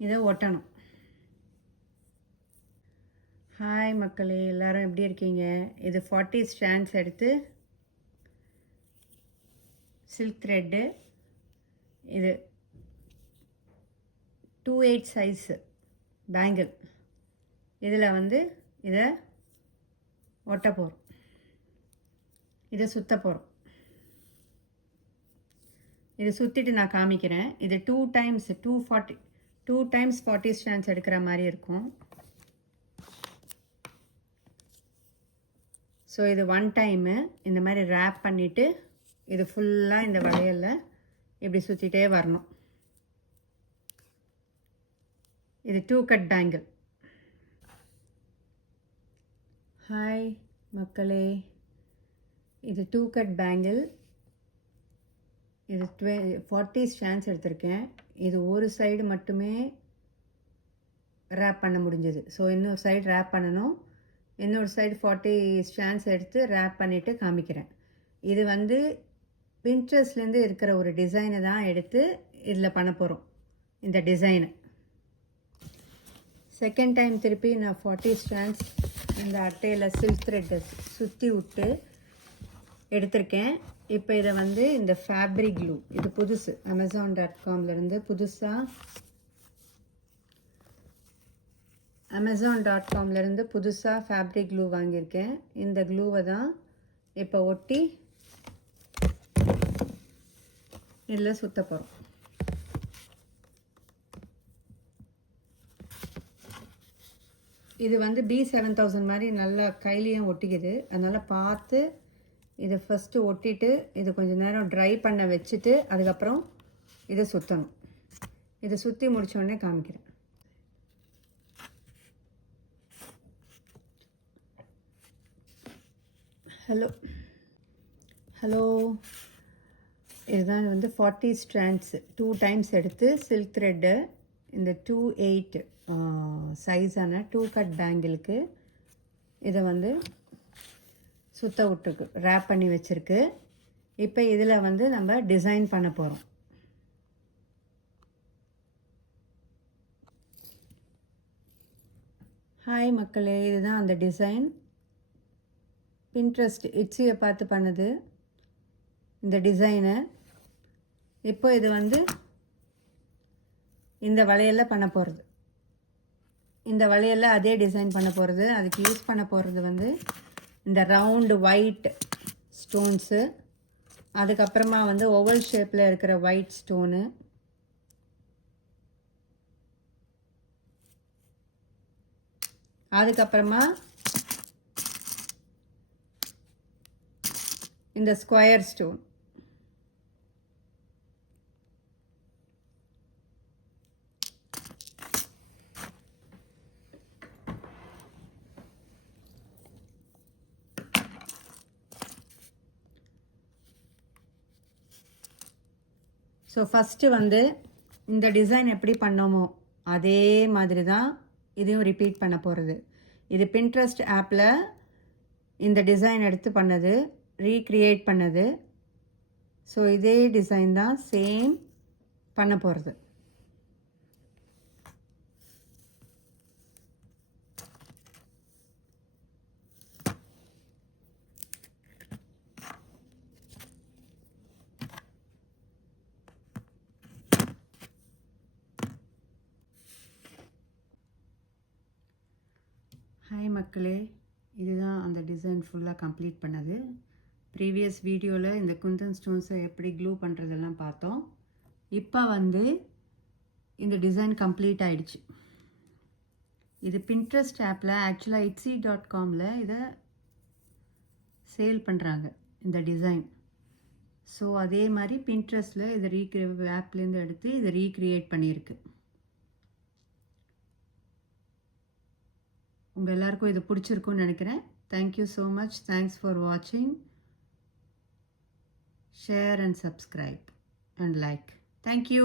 இதை ஒட்டணும். ஹாய் மக்களே, எல்லோரும் எப்படி இருக்கீங்க? இது 40 ஸ்ட்ராண்ட்ஸ் எடுத்து சில்க் த்ரெட்டு, இது 2/8 சைஸு பேங்கிள். இதில் வந்து இதை ஒட்ட போகிறோம், இதை சுற்ற போகிறோம். இதை சுற்றிட்டு நான் காமிக்கிறேன். இது 2 டைம்ஸ் 40 ஸ்ட்ராண்ட்ஸ் எடுக்கிற மாதிரி இருக்கும். ஸோ இது 1 டைமு இந்த மாதிரி ரேப் பண்ணிவிட்டு இது ஃபுல்லாக இந்த வளையலில் இப்படி சுற்றிட்டே வரணும். இது 2 கட் பேங்கிள். ஹாய் மக்களே, இது 2 கட் பேங்கிள். இது 40 ஸ்ட்ராண்ட்ஸ் எடுத்திருக்கேன். இது ஒரு சைடு மட்டுமே ரேப் பண்ண முடிஞ்சது. ஸோ இன்னொரு சைடு ரேப் பண்ணணும். இன்னொரு சைடு 40 ஸ்ட்ராண்ட்ஸ் எடுத்து ரேப் பண்ணிவிட்டு காமிக்கிறேன். இது வந்து பின்ட்ரெஸ்ட்லேருந்து இருக்கிற ஒரு டிசைனை தான் எடுத்து இதில் பண்ண போகிறோம். இந்த டிசைனு செகண்ட் டைம் திருப்பி நான் 40 ஸ்ட்ராண்ட்ஸ் இந்த அட்டையில் சில்க் த்ரெட்டை சுற்றி விட்டு எடுத்திருக்கேன். இப்போ இதை வந்து இந்த ஃபேப்ரிக் க்ளூ, இது புதுசு Amazon.comலேருந்து புதுசாக ஃபேப்ரிக் க்ளூ வாங்கியிருக்கேன். இந்த க்ளூவை தான் இப்போ ஒட்டி இதில் சுற்ற போகிறோம். இது வந்து B7000 மாதிரி நல்லா கையிலையும் ஒட்டிக்குது. அதனால் பார்த்து இதை ஃபஸ்ட்டு ஒட்டிட்டு இது கொஞ்சம் நேரம் ட்ரை பண்ண வச்சுட்டு அதுக்கப்புறம் இதை சுற்றணும். இதை சுற்றி முடித்தோடனே காமிக்கிறேன். ஹலோ இதுதான் வந்து 40 ஸ்ட்ராண்ட்ஸ் 2 டைம்ஸ் எடுத்து சில்க் த்ரெட்டை இந்த 2/8 சைஸான 2 கட் பேங்கிளுக்கு இதை வந்து சுற்ற விட்டுருக்கு, ரேப் பண்ணி வச்சுருக்கு. இப்போ இதில் வந்து நம்ம டிசைன் பண்ண போகிறோம். ஹாய் மக்களே, இதுதான் அந்த டிசைன். பின்ட்ரெஸ்ட் இட்ஸியை பார்த்து பண்ணுது இந்த டிசைனை. இப்போ இது வந்து இந்த வளையலில் பண்ண போகிறது. இந்த வளையலில் அதே டிசைன் பண்ண போகிறது. அதுக்கு யூஸ் பண்ண போகிறது வந்து இந்த ரவுண்டு ஒயிட் ஸ்டோன்ஸு, அதுக்கப்புறமா வந்து ஓவல் ஷேப்பில் இருக்கிற ஒயிட் ஸ்டோனு, அதுக்கப்புறமா இந்த ஸ்கொயர் ஸ்டோன். ஸோ ஃபஸ்ட்டு வந்து இந்த டிசைன் எப்படி பண்ணோமோ அதே மாதிரி தான் இதையும் ரிப்பீட் பண்ண போகிறது. இது பின்ட்ரெஸ்ட் ஆப்பில் இந்த டிசைன் எடுத்து பண்ணது, ரீக்ரியேட் பண்ணது. ஸோ இதே டிசைன் தான் சேம் பண்ண போகிறது. ஹாய் மக்களே, இதுதான் அந்த டிசைன் ஃபுல்லாக கம்ப்ளீட் பண்ணது. ப்ரீவியஸ் வீடியோவில் இந்த குந்தன் ஸ்டோன்ஸை எப்படி க்ளூ பண்ணுறதெல்லாம் பார்த்தோம். இப்போ வந்து இந்த டிசைன் கம்ப்ளீட் ஆகிடுச்சு. இது பின்ட்ரெஸ்ட் ஆப்பில் ஆக்சுவலாக etsy.comல இதை சேல் பண்ணுறாங்க இந்த டிசைன். ஸோ அதே மாதிரி பின்ட்ரெஸ்ட்டில் இதை ஆப்லேருந்து எடுத்து இதை ரீக்ரியேட் பண்ணியிருக்கு. உங்கள் எல்லாருக்கும் இது பிடிச்சிருக்குன்னு நினைக்கிறேன். Thank you so much. Thanks for வாட்சிங். Share and subscribe and like. Thank you.